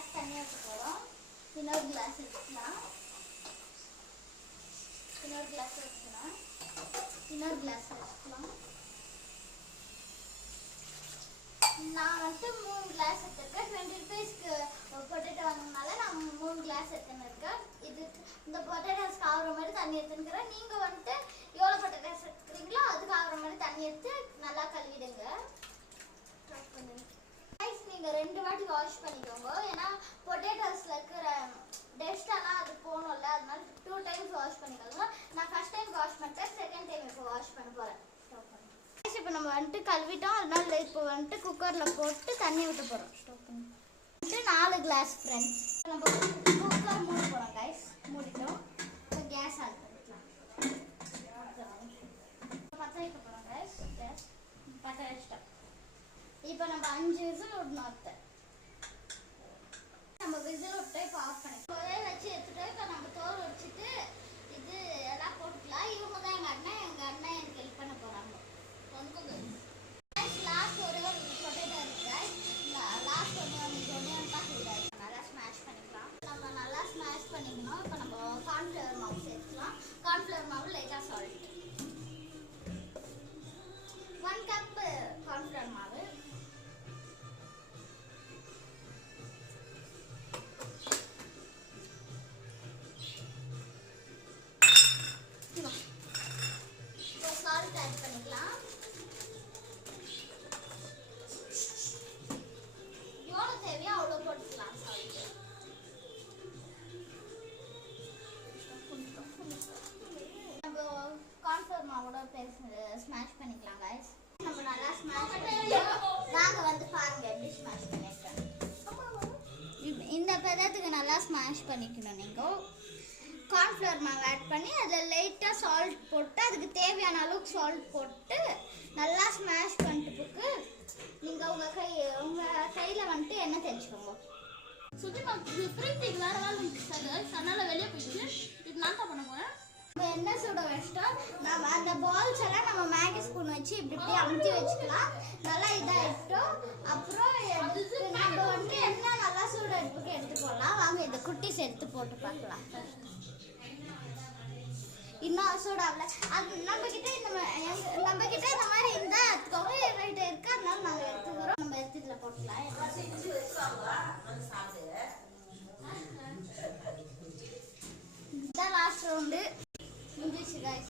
Class தண்ணி ஊற்ற போகிறோம். இன்னொரு கிளாஸ் வச்சுக்கலாம். இன்னொரு கிளாஸ் வச்சுக்கலாம். நான் வந்துட்டு 3 கிளாஸ் எடுத்துருக்கேன். 20 rupeesக்கு பொட்டேட்டோ வாங்கினால நான் 3 கிளாஸ் எடுத்துருக்கேன். இது இந்த பொட்டேட்டோஸ்க்கு ஆகிற மாதிரி தண்ணி எடுத்துக்கிறேன். நீங்கள் வந்துட்டு எவ்வளோ பொட்டேட்டோஸ் எடுத்துக்கிறீங்களோ அதுக்கு ஆகிற மாதிரி தண்ணி எடுத்து நல்லா கழுவிடுங்க. நீங்கள் 2 வாட்டி வாஷ் பண்ணிக்கோங்க. ஏன்னா பொட்டேட்டோஸில் இருக்கிற டஸ்டெல்லாம் அது போகணும்ல, அதனால 2 times வாஷ் பண்ணிக்கோங்க. நான் ஃபர்ஸ்ட் டைம் வாஷ் பண்ணிட்டேன், செகண்ட் டைம் இப்போ வாஷ் பண்ண போகிறேன். இப்போ நம்ம வந்துட்டு கழுவிட்டோம், அதனால இப்போ வந்துட்டு குக்கரில் போட்டு தண்ணி ஊற்ற போகிறோம். ஸ்டாப் பண்ணி வந்துட்டு 4 கிளாஸ் ஃப்ரெண்ட்ஸ் நம்ம குக்கர் மூட போகிறோம். கைஸ் மூடிட்டோம். இப்போ கேஸ் ஆன் பண்ணிக்கலாம். பற்ற வைக்க போகிறோம். கேஸ் பற்ற வச்சிட்டோம். இப்போ நம்ம 5 விசில் விடணும். அத்தை நம்ம விசில் விட்டு இப்போ ஆஃப் பண்ணிக்கலாம். ஒரே வச்சு எடுத்துகிட்டு இப்போ நம்ம தோல் வச்சுட்டு இது எல்லாம் போட்டுக்கலாம். இவங்க தான் எங்கள் அண்ணன் எனக்கு ஹெல்ப் பண்ண போகிறாங்க. லாஸ்ட் ஒரு பொட்டேட்டோ இருக்கு. லாஸ்ட் ஒன்று பார்த்துக்கிட்டாரு. நல்லா ஸ்மாஷ் பண்ணிக்கலாம். நம்ம நல்லா ஸ்மாஷ் பண்ணிக்கணும். இப்போ நம்ம கார்ன்ஃப்ளவர் மாவு சேர்த்துக்கலாம். கார்ன்ஃப்ளவர் மாவு லைட்டாக சால்ட், 1 கப் கார்ன்ஃப்ளவர் மாவு, சால்ட் ஆட் பண்ணிக்கலாம். எவ்வளோ தேவையோ அவ்வளோ போட்டுக்கலாம் சால்ட். நம்ம கார்ன்ஃப்ளவர் மாவோட ஸ்மாஷ் பண்ணிக்கலாம். கைஸ் நம்ம நல்லா ஸ்மாஷ் பண்ணிக்கலாம். நாங்கள் வந்து பாருங்க எப்படி ஸ்மாஷ் பண்ணிருக்கோம். இந்த பதத்துக்கு நல்லா ஸ்மாஷ் பண்ணிக்கணும். நீங்கள் கார்ன்ஃப்ளவர் மாவு ஆட் பண்ணி அதில் லைட்டாக சால்ட் போட்டு அதுக்கு தேவையான அளவுக்கு சால்ட் போட்டு நல்லா ஸ்மாஷ் பண்ணிட்டு போக்கு நீங்கள் உங்கள் கையில் வந்துட்டு எண்ணெய் தேய்ச்சிக்கோங்க. சுற்றி பிரீத்திக்கு வேறு வேலை இருந்துச்சு, அதனால் வெளியே போயிட்டு இது நான் தான் பண்ண போகிறேன். நம்ம எண்ணெய் சுட வச்சிட்டோம். நம்ம அந்த பால்ஸ் எல்லாம் நம்ம மேகி ஸ்பூன் வச்சு இப்படி அமுத்தி வச்சுக்கலாம். நல்லா இதாகிட்டோம். அப்புறம் நம்ம வந்து எண்ணெய் நல்லா சூட எடுப்புக்கு எடுத்து போடலாம். வாங்க இந்த குட்டீஸ் எடுத்து போட்டு பார்க்கலாம். இன்னும் சூடாகல. அது நம்மக்கிட்ட இந்த மாதிரி இருந்தால் எடுத்துக்கோங்க. எங்கள்கிட்ட இருக்கு, அதனால நாங்கள் எடுத்துக்கிறோம். நம்ம எடுத்து இதில் போட்டுக்கலாம். இதான் லாஸ்ட் ரவுண்டு முடிஞ்சிச்சு.